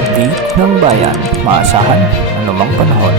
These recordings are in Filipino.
update ng bayan, maasahan anumang panahon.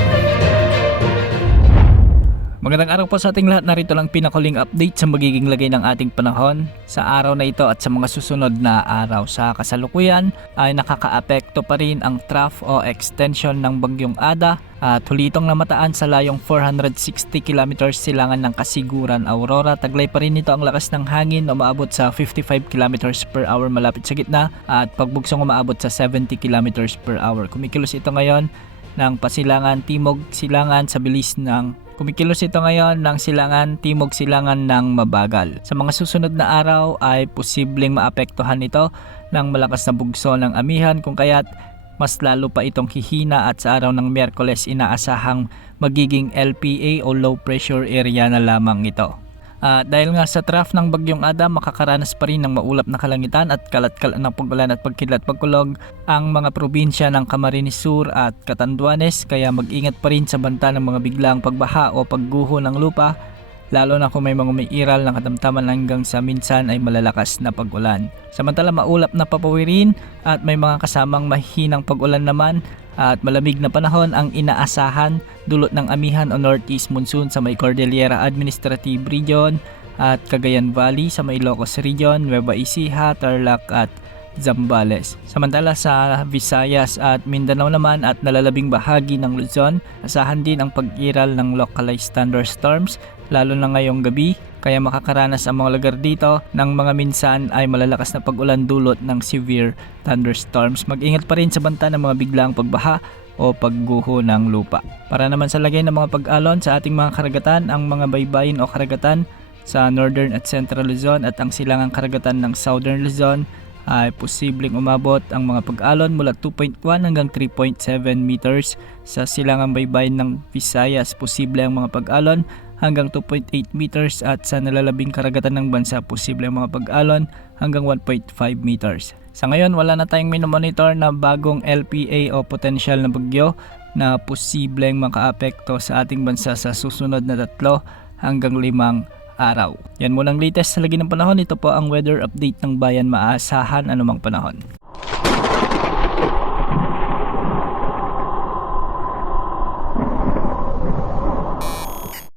Magandang araw po sa ating lahat. Narito lang pinakuling update sa magiging lagay ng ating panahon sa araw na ito at sa mga susunod na araw. Sa kasalukuyan ay nakakaapekto pa rin ang trough o extension ng Bagyong Ada at hulitong namataan sa layong 460 km silangan ng Kasiguran, Aurora. Taglay pa rin nito ang lakas ng hangin, umaabot sa 55 km per hour malapit sa gitna at pagbugsong umaabot sa 70 km per hour. Kumikilos ito ngayon ng pasilangan timog silangan sa bilis ng Kumikilos ito ngayon ng silangan timog silangan ng mabagal. Sa mga susunod na araw ay posibleng maapektuhan ito ng malakas na bugso ng amihan kung kaya't mas lalo pa itong hihina at sa araw ng Miyerkules inaasahang magiging LPA o low pressure area na lamang ito. Dahil nga sa trough ng Bagyong Ada, makakaranas pa rin ng maulap na kalangitan at kalat-kalat na pag-ulan at pagkidlat pagkulog ang mga probinsya ng Camarines Sur at Catanduanes, kaya mag-ingat pa rin sa banta ng mga biglang pagbaha o pagguho ng lupa, lalo na kung may mga umiiral ng katamtaman hanggang sa minsan ay malalakas na pag-ulan. Samantala maulap na papawirin at may mga kasamang mahinang pag-ulan naman at malamig na panahon ang inaasahan dulot ng amihan o northeast monsoon sa may Cordillera Administrative Region at Cagayan Valley, sa may Ilocos Region, Nueva Ecija, Tarlac at Zambales. Samantala sa Visayas at Mindanao naman at nalalabing bahagi ng Luzon, asahan din ang pag-iral ng localized thunderstorms lalo na ngayong gabi, kaya makakaranas ang mga lugar dito ng mga minsan ay malalakas na pag-ulan dulot ng severe thunderstorms. Mag-ingat pa rin sa banta ng mga biglang pagbaha o pagguho ng lupa. Para naman sa lagay ng mga pag-alon sa ating mga karagatan, ang mga baybayin o karagatan sa Northern at Central Luzon at ang silangang karagatan ng Southern Luzon ay posibleng umabot ang mga pag-alon mula 2.1 hanggang 3.7 meters. Sa silangang baybayin ng Visayas, posible ang mga pag-alon hanggang 2.8 meters at sa nalalabing karagatan ng bansa, posible ang mga pag-alon hanggang 1.5 meters. Sa ngayon, wala na tayong minomonitor na bagong LPA o potential na bagyo na posibleng makaapekto sa ating bansa sa susunod na 3 hanggang 5 araw. Yan munang latest sa lagi ng panahon. Ito po ang weather update ng bayan, maasahan anumang panahon.